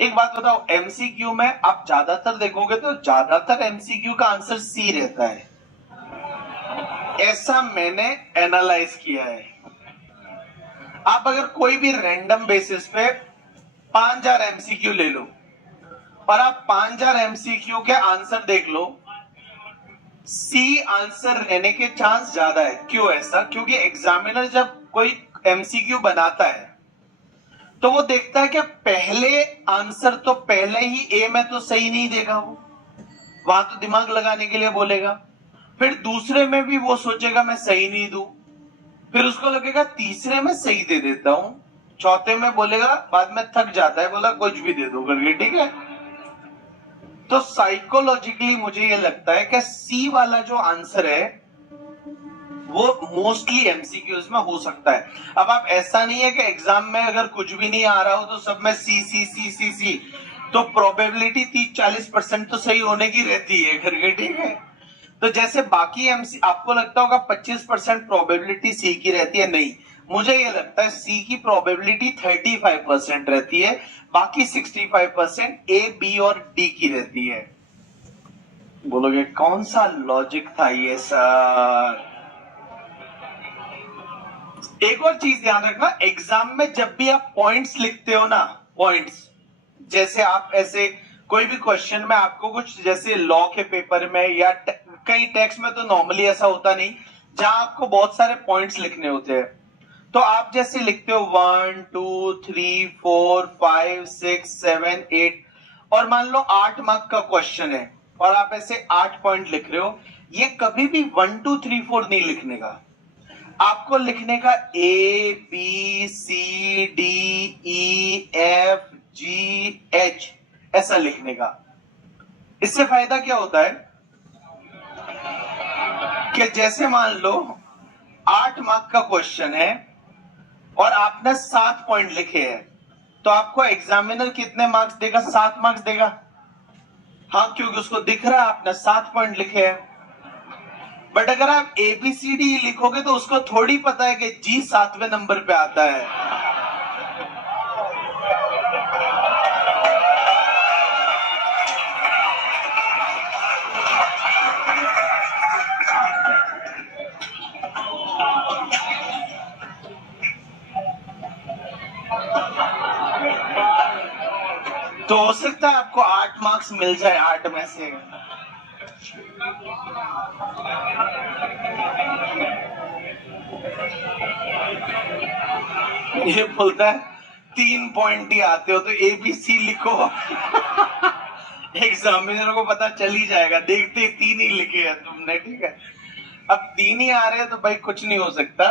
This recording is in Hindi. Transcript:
एक बात बताओ, एमसीक्यू में आप ज्यादातर देखोगे तो ज्यादातर एमसीक्यू का आंसर सी रहता है, ऐसा मैंने एनालाइज किया है। आप अगर कोई भी रैंडम बेसिस पे 5000 एमसीक्यू ले लो और आप 5000 एमसीक्यू के आंसर देख लो, सी आंसर रहने के चांस ज्यादा है। क्यों ऐसा? क्योंकि एग्जामिनर जब कोई एमसीक्यू बनाता है तो वो देखता है कि पहले आंसर तो पहले ही ए में तो सही नहीं देगा, वो वहां तो दिमाग लगाने के लिए बोलेगा, फिर दूसरे में भी वो सोचेगा मैं सही नहीं दूं, फिर उसको लगेगा तीसरे में सही दे देता हूं, चौथे में बोलेगा, बाद में थक जाता है, बोला कुछ भी दे दो करके, ठीक है। तो साइकोलॉजिकली मुझे ये लगता है कि सी वाला जो आंसर है वो मोस्टली एमसीक्यूज में हो सकता है। अब आप ऐसा नहीं है कि एग्जाम में अगर कुछ भी नहीं आ रहा हो तो सब में सी सी सी सी सी, तो प्रोबेबिलिटी 30-40% तो सही होने की रहती है करके, ठीक है। तो जैसे बाकी एमसी आपको लगता होगा 25% प्रोबेबिलिटी सी की रहती है, नहीं, मुझे ये लगता है सी की प्रोबेबिलिटी 35% रहती है, बाकी 65% ए बी और डी की रहती है। बोलोगे कौन सा लॉजिक था ये सर? एक और चीज ध्यान रखना, एग्जाम में जब भी आप पॉइंट्स लिखते हो ना, पॉइंट्स, जैसे आप ऐसे कोई भी क्वेश्चन में आपको कुछ, जैसे लॉ के पेपर में या कई टेक्स्ट में तो नॉर्मली ऐसा होता नहीं, जहां आपको बहुत सारे पॉइंट्स लिखने होते हैं, तो आप जैसे लिखते हो 1 2 3 4 5 6 7 8, और मान लो 8 मार्क का क्वेश्चन है और आप ऐसे 8 पॉइंट लिख रहे हो, ये कभी भी 1 2 3 4 नहीं लिखने का, आपको लिखने का A B C D E F G H, ऐसा लिखने का। इससे फायदा क्या होता है कि जैसे मान लो 8 मार्क का क्वेश्चन है और आपने 7 पॉइंट लिखे हैं, तो आपको एग्जामिनर कितने मार्क्स देगा? 7 मार्क्स देगा। हाँ, क्योंकि उसको दिख रहा है आपने 7 पॉइंट लिखे हैं। बट अगर आप एबीसीडी लिखोगे तो उसको थोड़ी पता है कि जी 7वें नंबर पे आता है। तो हो सकता है आपको 8 मार्क्स मिल जाए 8 में से। ये बोलता है 3 पॉइंट ही आते हो तो एबीसी लिखो। एग्जामिनर को पता चल ही जाएगा, देखते 3 ही लिखे हैं तुमने, ठीक है। अब 3 ही आ रहे हैं तो भाई कुछ नहीं हो सकता।